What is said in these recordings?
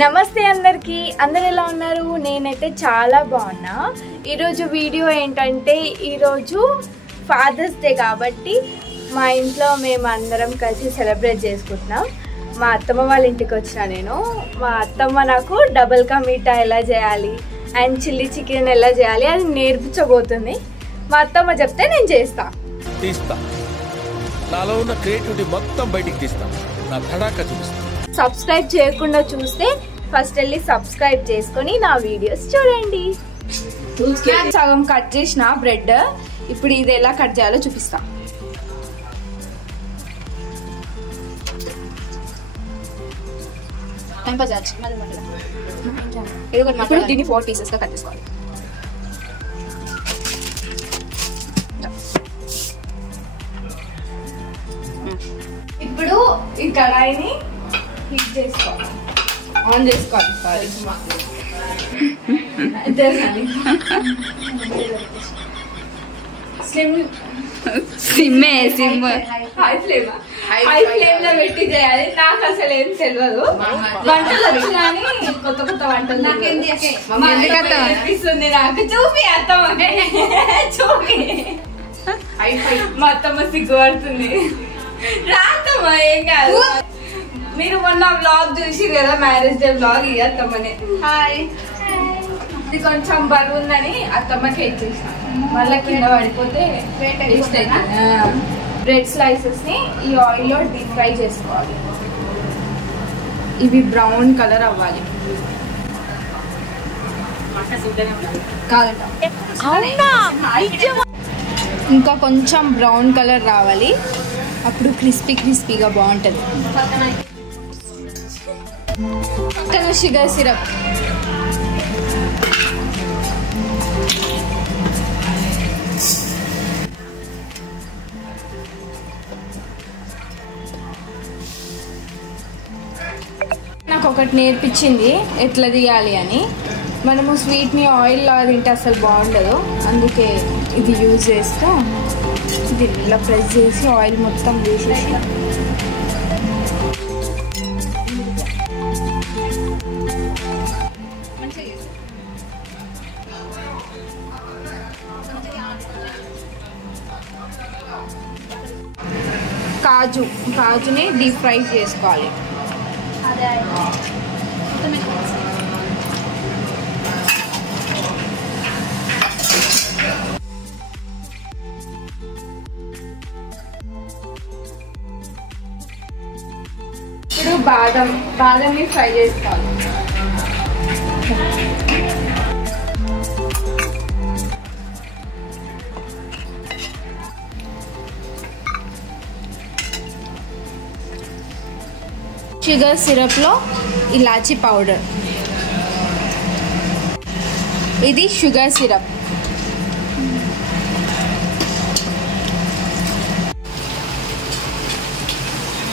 నమస్తే అందరికీ, అందరు ఎలా ఉన్నారు? నేనైతే చాలా బాగున్నా. ఈరోజు వీడియో ఏంటంటే, ఈరోజు ఫాదర్స్ డే కాబట్టి మా ఇంట్లో మేము అందరం కలిసి సెలబ్రేట్ చేసుకుంటున్నాం. మా అత్తమ్మ వాళ్ళ ఇంటికి వచ్చిన నేను. మా అత్తమ్మ నాకు డబుల్ కా మీఠా ఎలా చేయాలి అండ్ చిల్లీ చికెన్ ఎలా చేయాలి అది నేర్పించబోతుంది. మా అత్తమ్మ చెప్తే నేను చేస్తా. నాలో ఉన్న క్రియేటివిటీ మొత్తం బయటికి తీస్తా. నా తడాకా చూపిస్తా. సబ్స్క్రైబ్ చేయకుండా చూస్తే ఫస్ట్ వెళ్ళి సబ్స్క్రైబ్ చేసుకొని నా వీడియోస్ చూడండి. సగం కట్ చేసిన బ్రెడ్. ఇప్పుడు ఇది ఎలా కట్ చేయాలో చూపిస్తా. ఇప్పుడు దీన్ని 4 పీసెస్ గా కట్ చేసుకోవాలి. ఇప్పుడు ఈ కడాయిని హీట్ చేసుకోవాలి, ఆన్ చేసుకోవాలి. సారీ సిమ్ హై ఫ్లేమ్ లో పెట్టి చేయాలి. నాకు అసలు ఏం తెలియదు. వంటలు వచ్చినాని కొత్త కొత్త వంటలు అనిపిస్తుంది నాకు. చూపి అత్తమ్మ, చూపి. మా అత్తమ్మ సిగ్గుపడుతుంది. రాత్తమ్మ ఏం కాదు. మీరు మొన్న వ్లాగ్ చూసిరు కదా, మ్యారేజ్ డే వ్లాగ్. ఈ అత్తమ్మనే హాయ్. ఇది కొంచెం బరువు ఉందని అత్తమ్మకి ఇచ్చేసిన. మళ్ళీ కింద పడిపోతే వేస్ట్ అవుతుంది. బ్రెడ్ స్లైసెస్ ని ఈ ఆయిల్ లో డీప్ ఫ్రై చేసుకోవాలి. ఇవి బ్రౌన్ కలర్ అవ్వాలి. ఇంకా కొంచెం బ్రౌన్ కలర్ రావాలి. అప్పుడు క్రిస్పీగా బాగుంటుంది. పక్కన షుగర్ సిరప్. నాకు ఒకటి నేర్పించింది ఎట్లా తీయాలి అని. మనము స్వీట్ని ఆయిల్లో తింటే అసలు బాగుండదు. అందుకే ఇది యూజ్ చేస్తూ దీన్ని ఇలా ప్రెస్ చేసి ఆయిల్ మొత్తం వేసేసి కాజుని డీప్ ఫ్రై చేసుకోవాలి. ఇప్పుడు బాదంని ఫ్రై చేసుకోవాలి. షుగర్ సిరప్లో ఇలాచీ పౌడర్. ఇది షుగర్ సిరప్.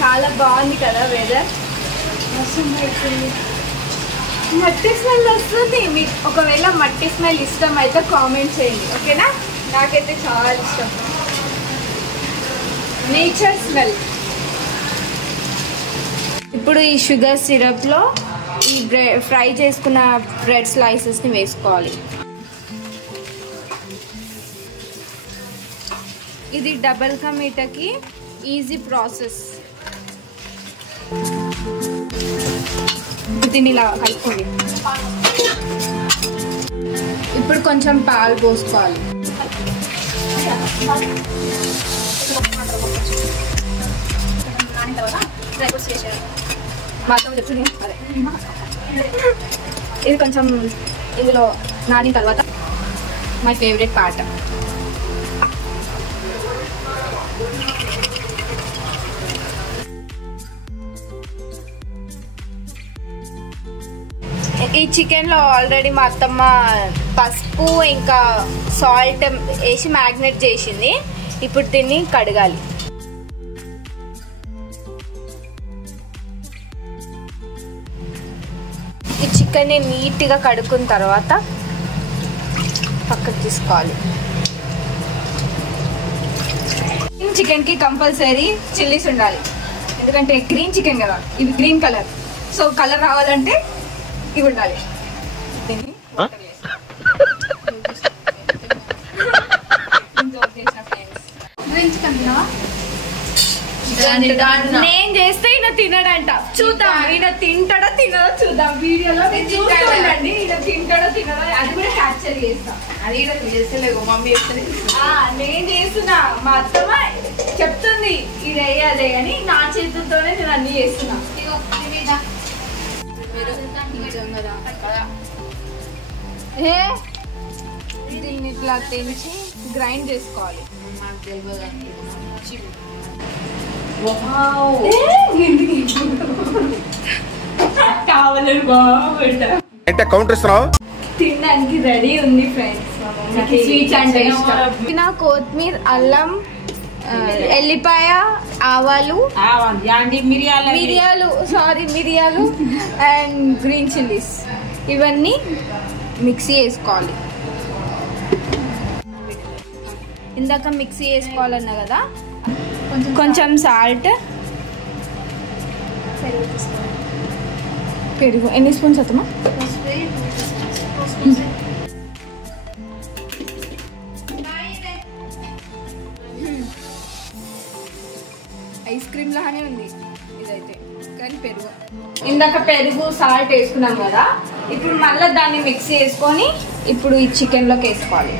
చాలా బాగుంది కదా వెదర్. మట్టి స్మెల్ వస్తుంది. మీకు ఒకవేళ మట్టి స్మెల్ ఇష్టం అయితే కామెంట్ చేయండి, ఓకేనా? నాకైతే చాలా ఇష్టం నేచర్ స్మెల్. ఇప్పుడు ఈ షుగర్ సిరప్లో ఈ ఫ్రై చేసుకున్న బ్రెడ్ స్లైసెస్ని వేసుకోవాలి. ఇది డబల్ కా మీఠాకి ఈజీ ప్రాసెస్. దీన్ని ఇలా కలుపుకోండి. ఇప్పుడు కొంచెం పాలు పోసుకోవాలి. ఇది కొంచెం ఇందులో నానిన తర్వాత మై ఫేవరెట్ పార్ట్. ఈ చికెన్లో ఆల్రెడీ మా అత్తమ్మ పసుపు ఇంకా సాల్ట్ వేసి మ్యాగ్నేట్ చేసింది. ఇప్పుడు దీన్ని కడగాలి. ఈ చికెన్ని నీట్గా కడుక్కున్న తర్వాత పక్కకు తీసుకోవాలి. చికెన్కి కంపల్సరీ చిల్లీస్ ఉండాలి. ఎందుకంటే గ్రీన్ చికెన్ కదా, ఇది గ్రీన్ కలర్. సో కలర్ రావాలంటే ఇవి ఉండాలి. నేను చేస్తే ఈయన తినడంట. చూద్దాం ఈయన తింటాడో తినడో చూద్దాం. వీడియోలో చూడండి ఈయన తింటాడో తినడో. అది కూడా క్యాప్చర్ చేస్తాం. అది చేస్తలేదు మమ్మీ చెప్తుంది. నేను చేస్తున్నా. మా అత్తమ్మ చెప్తుంది ఇది వేయాలి అని. నా చేతులతోనే నేను అన్ని చేస్తున్నా. దీన్ని ఇట్లా తెంచి గ్రైండ్ చేసుకోవాలి. నాకు తెలియదు. కావాలని బాగుంట అంటే కౌంటర్ ఇస్తున్నావు. తినడానికి రెడీ ఉంది ఫ్రెండ్స్. స్వీట్స్ అంటే ఇష్టం. కొత్తిమీర, అల్లం, ఎల్లిపాయ, ఆవాలు, మిరియాలు అండ్ గ్రీన్ చిల్లీస్ ఇవన్నీ మిక్సీ వేసుకోవాలి. ఇందాక మిక్సీ వేసుకోవాలన్నా కదా. కొంచెం సాల్ట్, పెరుగు. ఎన్ని స్పూన్స్ అవుతామా? ఐస్ క్రీమ్ లానే ఉంది ఇదైతే, కానీ పెరుగు. ఇందాక పెరుగు సాల్ట్ వేసుకున్నాం కదా. ఇప్పుడు మళ్ళీ దాన్ని మిక్సీ వేసుకొని ఇప్పుడు ఈ చికెన్లోకి వేసుకోవాలి.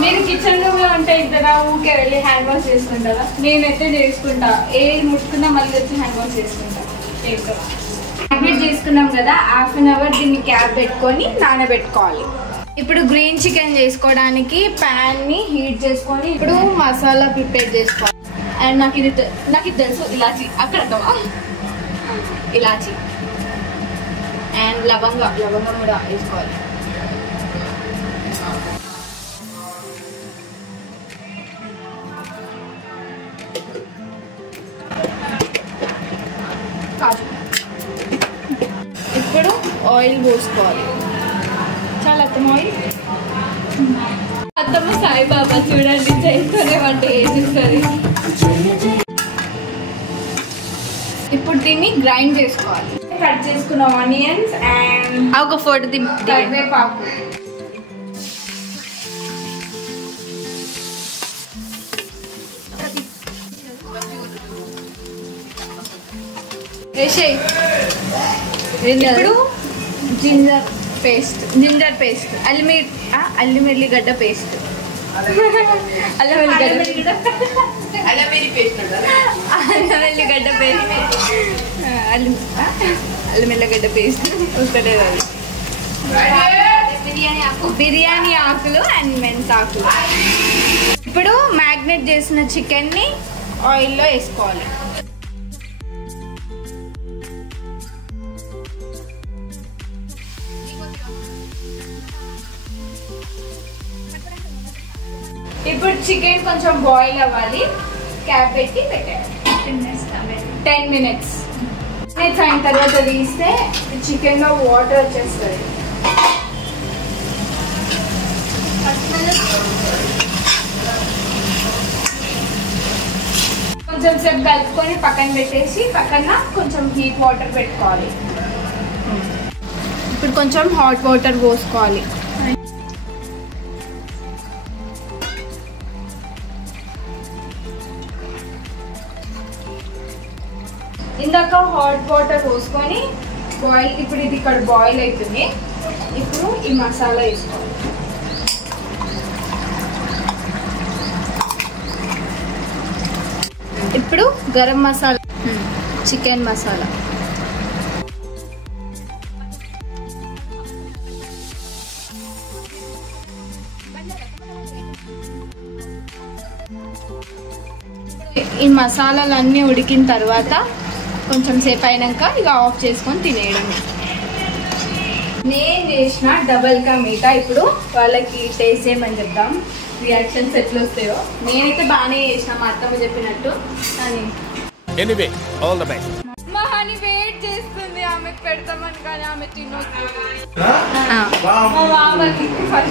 మీరు కిచెన్ రూమ్ లో ఉంటే ఇద్దరు ఊకే వెళ్ళి హ్యాండ్ వాష్ చేసుకుంటారా? నేనైతే చేసుకుంటా. ఏది ముట్టుకున్నా మళ్ళీ వచ్చి హ్యాండ్ వాష్ చేసుకుంటా. మ్యాగ్నేట్ చేసుకున్నాం కదా, హాఫ్ అన్ అవర్ దీన్ని క్యాప్ పెట్టుకొని నానబెట్టుకోవాలి. ఇప్పుడు గ్రీన్ చికెన్ చేసుకోవడానికి ప్యాన్ ని హీట్ చేసుకొని ఇప్పుడు మసాలా ప్రిపేర్ చేసుకోవాలి. అండ్ నాకు ఇది తెలుసు, ఇలాచి. అక్కడ ఇలాచి అండ్ లవంగం కూడా వేసుకోవాలి. ఇప్పుడు ఆయిల్ పోసుకోవాలి. చాలా అత్తమ్మ ఆయిల్. అత్తమ్మ సాయిబాబా చూడండి, చేస్తూనే వంట చేసిస్తుంది. ఇప్పుడు దీన్ని గ్రైండ్ చేసుకోవాలి. కట్ చేసుకున్న ఆనియన్స్ అండ్ ఒక ఫోటో కరివేపాకు. ఇప్పుడు జింజర్ పేస్ట్, అల్లం వెల్లిగడ్డ పేస్ట్, అల్లం వెల్లిగడ్డ పేస్ట్ వస్తలేదు. అది బిర్యానీ ఆకులు అండ్ మెంతాకులు. ఇప్పుడు మ్యాగ్నేట్ చేసిన చికెన్ని ఆయిల్లో వేసుకోవాలి. ఇప్పుడు చికెన్ కొంచెం బాయిల్ అవ్వాలి. క్యాప్ పెట్టి పెట్టాలి 10 minutes. అయిన తర్వాత తీస్తే చికెన్ లో వాటర్ వచ్చేస్తుంది. కొంచెం సేపు కలుపుకొని పక్కన పెట్టేసి పక్కన కొంచెం హీట్ వాటర్ పెట్టుకోవాలి. ఇప్పుడు కొంచెం హాట్ వాటర్ పోసుకోవాలి. ఇందాక హాట్ వాటర్ పోసుకొని బాయిల్, ఇప్పుడు ఇది ఇక్కడ బాయిల్ అవుతుంది. ఇప్పుడు ఈ మసాలా వేసుకోవాలి. ఇప్పుడు గరం మసాలా, చికెన్ మసాలా, ఈ మసాలాలన్నీ ఉడికిన తర్వాత కొంచెం సేపు అయినాక ఇక ఆఫ్ చేసుకొని తినేయడం. నేను చేసిన డబల్ కా మీఠా. ఇప్పుడు వాళ్ళకి టేస్ట్ చేయమని చెప్తాం, రియాక్షన్స్ ఎట్లా వస్తాయో. నేనైతే బాగానే చేసిన, మా అత్తమ్మ చెప్పినట్టు. అని ఎనీవే ఆల్ ది బెస్ట్. మహాని వెయిట్ చేస్తుంది ఆమె ఆమెకు పెడతామని కానీ ఆమె తినొద్దు.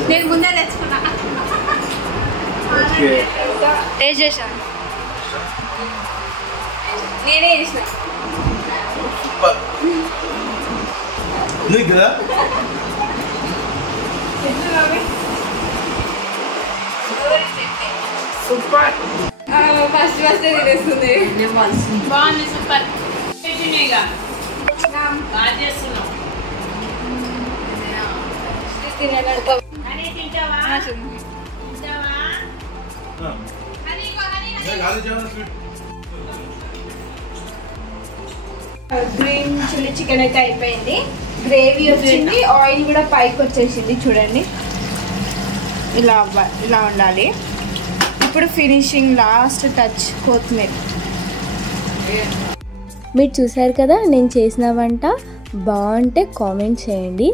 నేను ముందే తెచ్చుకున్నా. టేస్ట్ చేశాను, నేనే చేసిన. సూపర్. ఫస్ట్ తినేస్తుంది. బాగుంది, సూపర్. గ్రీన్ చిల్లీ చికెన్ అయితే అయిపోయింది. గ్రేవీ వచ్చింది, ఆయిల్ కూడా పైకి వచ్చేసింది. చూడండి, ఇలా ఇలా ఉండాలి. ఇప్పుడు ఫినిషింగ్ లాస్ట్ టచ్ కొత్తిమీర. మీరు చూసారు కదా నేను చేసిన వంట. బాగుంటే కామెంట్ చేయండి.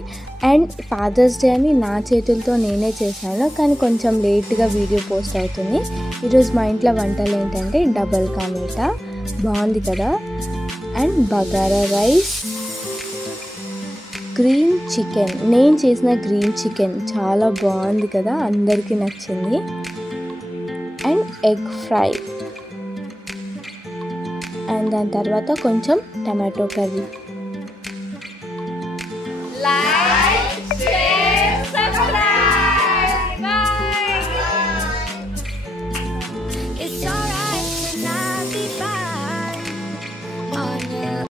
అండ్ ఫాదర్స్ డే అని నా చేతులతో నేనే చేశాను, కానీ కొంచెం లేట్గా వీడియో పోస్ట్ అవుతుంది. ఈరోజు మా ఇంట్లో వంటలు ఏంటంటే డబల్ కా మీఠా, బాగుంది కదా, and bagara rice, green chicken, నేను చేసిన గ్రీన్ చికెన్ చాలా బాగుంది కదా, అందరికీ నచ్చింది, అండ్ ఎగ్ ఫ్రై, అండ్ దాని తర్వాత కొంచెం టమాటో కర్రీ.